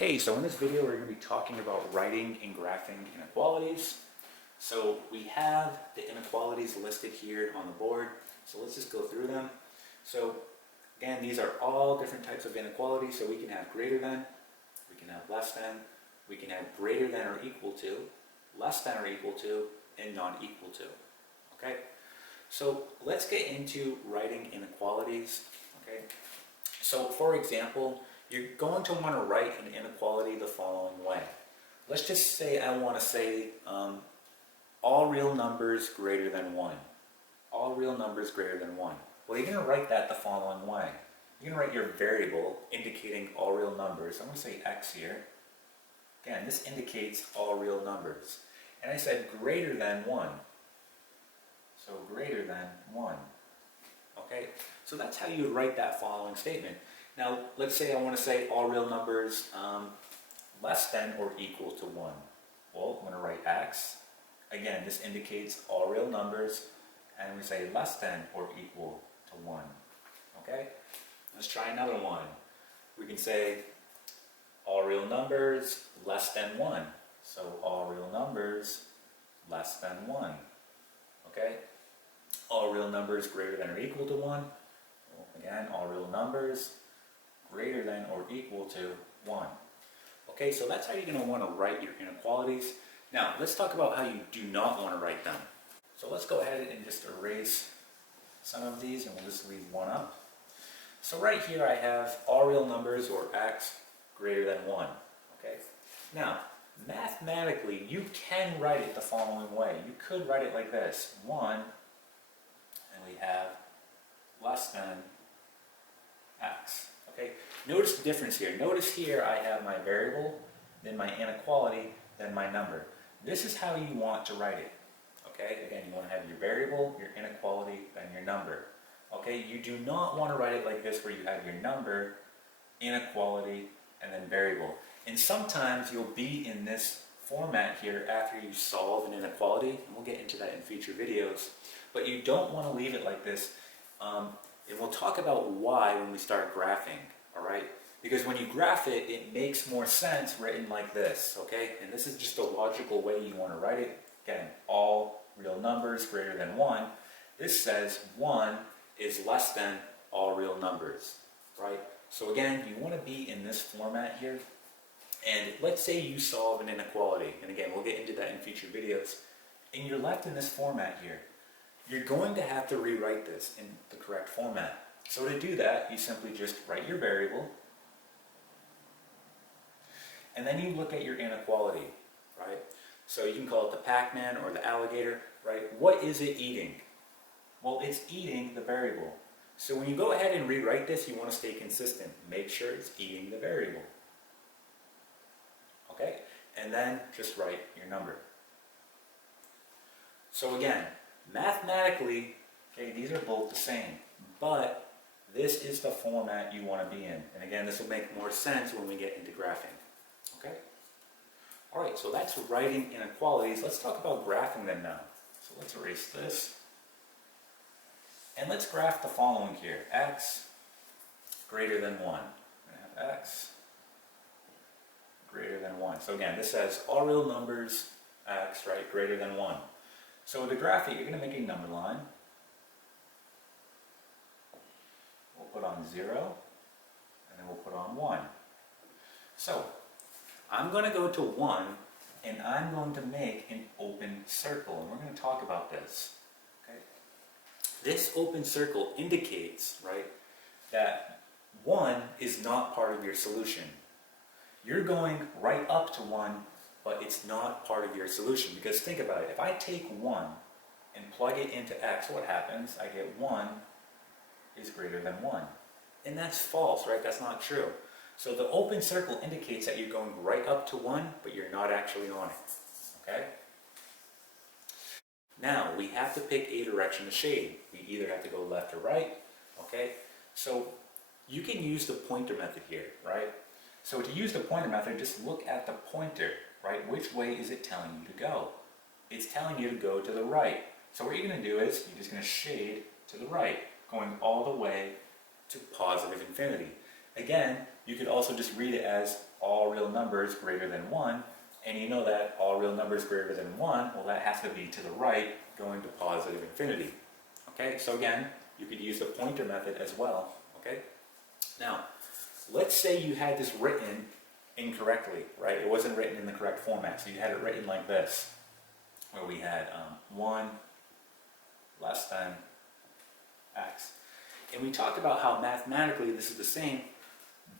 Okay, so in this video we're going to be talking about writing and graphing inequalities. So we have the inequalities listed here on the board, so let's just go through them. So again, these are all different types of inequalities, so we can have greater than, we can have less than, we can have greater than or equal to, less than or equal to, and not equal to. Okay, so let's get into writing inequalities. Okay, so for example, you're going to want to write an inequality the following way. Let's just say I want to say all real numbers greater than 1. All real numbers greater than 1. Well, you're going to write that the following way. You're going to write your variable indicating all real numbers. I'm going to say x here. Again, this indicates all real numbers. And I said greater than 1. So greater than 1. Okay, so that's how you would write that following statement. Now, let's say I want to say all real numbers less than or equal to 1. Well, I'm going to write x. Again, this indicates all real numbers, and we say less than or equal to 1. Okay? Let's try another one. We can say all real numbers less than 1. So all real numbers less than 1. Okay? All real numbers greater than or equal to 1. Well, again, all real numbers greater than or equal to 1. Okay, so that's how you're going to want to write your inequalities. Now, let's talk about how you do not want to write them. So let's go ahead and just erase some of these, and we'll just leave one up. So right here I have all real numbers, or x, greater than 1. Okay. Now, mathematically, you can write it the following way. You could write it like this. 1, and we have less than x. Okay. Notice the difference here. Notice here I have my variable, then my inequality, then my number. This is how you want to write it. Okay. Again, you want to have your variable, your inequality, then your number. Okay. You do not want to write it like this where you have your number, inequality, and then variable. And sometimes you'll be in this format here after you solve an inequality, and we'll get into that in future videos. But you don't want to leave it like this. And we'll talk about why when we start graphing, all right? Because when you graph it, it makes more sense written like this, okay? And this is just a logical way you want to write it. Again, all real numbers greater than 1. This says 1 is less than all real numbers, right? So again, you want to be in this format here. And let's say you solve an inequality. And again, we'll get into that in future videos. And you're left in this format here. You're going to have to rewrite this in the correct format. So to do that, you simply just write your variable, and then you look at your inequality, right? So you can call it the Pac-Man or the alligator, right? What is it eating? Well, it's eating the variable. So when you go ahead and rewrite this, you want to stay consistent. Make sure it's eating the variable. Okay? And then just write your number. So again, mathematically, okay, these are both the same, but this is the format you want to be in. And again, this will make more sense when we get into graphing. Okay? All right, so that's writing inequalities. Let's talk about graphing them now. So let's erase this. And let's graph the following here. X greater than 1. We're going to have x greater than 1. So again, this says all real numbers, x, right, greater than 1. So to graph it, you're going to make a number line. We'll put on 0, and then we'll put on 1. So I'm going to go to 1, and I'm going to make an open circle, and we're going to talk about this. Okay? This open circle indicates, right, that 1 is not part of your solution. You're going right up to 1, but it's not part of your solution. Because think about it, if I take 1 and plug it into x, what happens? I get 1 is greater than 1. And that's false, right? That's not true. So the open circle indicates that you're going right up to 1, but you're not actually on it. Okay? Now, we have to pick a direction to shade. We either have to go left or right. Okay? So you can use the pointer method here, right? So to use the pointer method, just look at the pointer, right? Which way is it telling you to go? It's telling you to go to the right. So what you're going to do is, you're just going to shade to the right, going all the way to positive infinity. Again, you could also just read it as all real numbers greater than 1, and you know that all real numbers greater than 1, well, that has to be to the right, going to positive infinity. Okay, so again, you could use the pointer method as well. Okay, now let's say you had this written incorrectly, right? It wasn't written in the correct format, so you had it written like this, where we had 1 less than x. And we talked about how mathematically this is the same,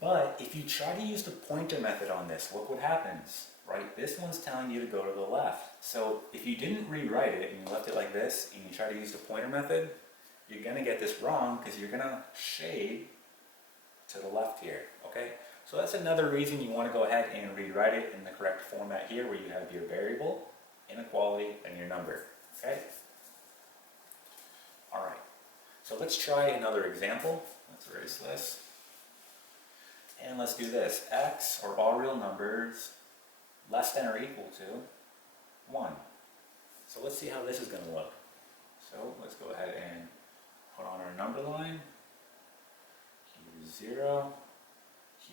but if you try to use the pointer method on this, look what happens, right? This one's telling you to go to the left. So if you didn't rewrite it and you left it like this, and you try to use the pointer method, you're going to get this wrong because you're going to shade to the left here, okay? So that's another reason you want to go ahead and rewrite it in the correct format here, where you have your variable, inequality, and your number, okay? All right, so let's try another example. Let's erase this. And let's do this. X, or all real numbers, less than or equal to 1. So let's see how this is going to look. So let's go ahead and put on our number line. Here's 0.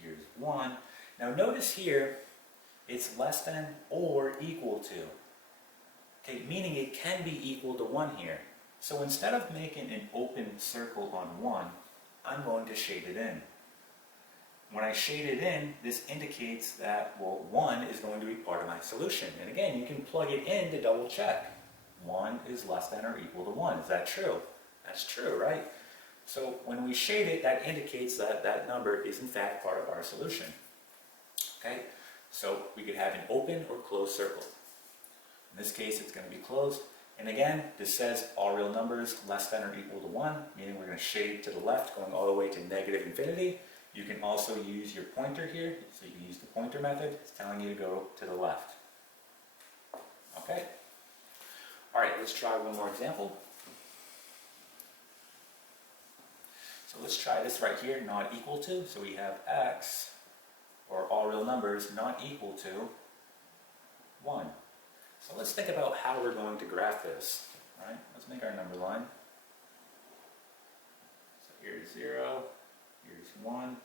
Here's 1. Now notice here, it's less than or equal to. Okay, meaning it can be equal to 1 here. So instead of making an open circle on 1, I'm going to shade it in. When I shade it in, this indicates that, well, 1 is going to be part of my solution. And again, you can plug it in to double check. 1 is less than or equal to 1. Is that true? That's true, right? So when we shade it, that indicates that that number is in fact part of our solution. Okay? So we could have an open or closed circle. In this case, it's going to be closed. And again, this says all real numbers less than or equal to 1, meaning we're going to shade to the left, going all the way to negative infinity. You can also use your pointer here, so you can use the pointer method. It's telling you to go to the left. Okay? All right, let's try one more example. So let's try this right here, not equal to. So we have x, or all real numbers, not equal to 1. So let's think about how we're going to graph this. All right, let's make our number line. So here's 0, here's 1.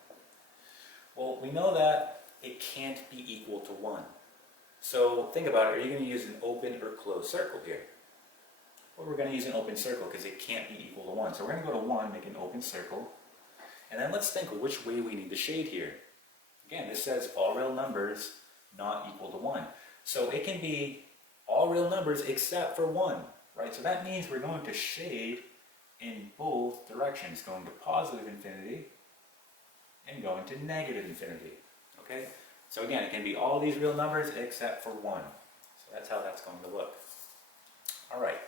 Well, we know that it can't be equal to 1. So think about it, are you going to use an open or closed circle here? Well, we're going to use an open circle because it can't be equal to 1. So we're going to go to 1, make an open circle. And then let's think of which way we need to shade here. Again, this says all real numbers not equal to 1. So it can be all real numbers except for 1, right? So that means we're going to shade in both directions, going to positive infinity and going to negative infinity, okay? So again, it can be all these real numbers except for 1. So that's how that's going to look. All right,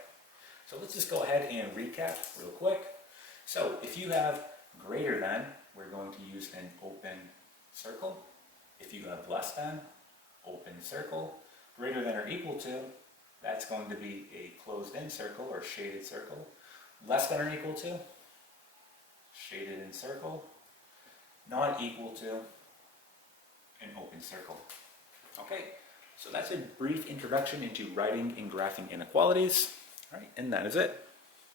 so let's just go ahead and recap real quick. So if you have greater than, we're going to use an open circle. If you have less than, open circle. Greater than or equal to, that's going to be a closed-in circle or shaded circle. Less than or equal to, shaded in circle. Not equal to, an open circle. Okay, so that's a brief introduction into writing and graphing inequalities. All right, and that is it.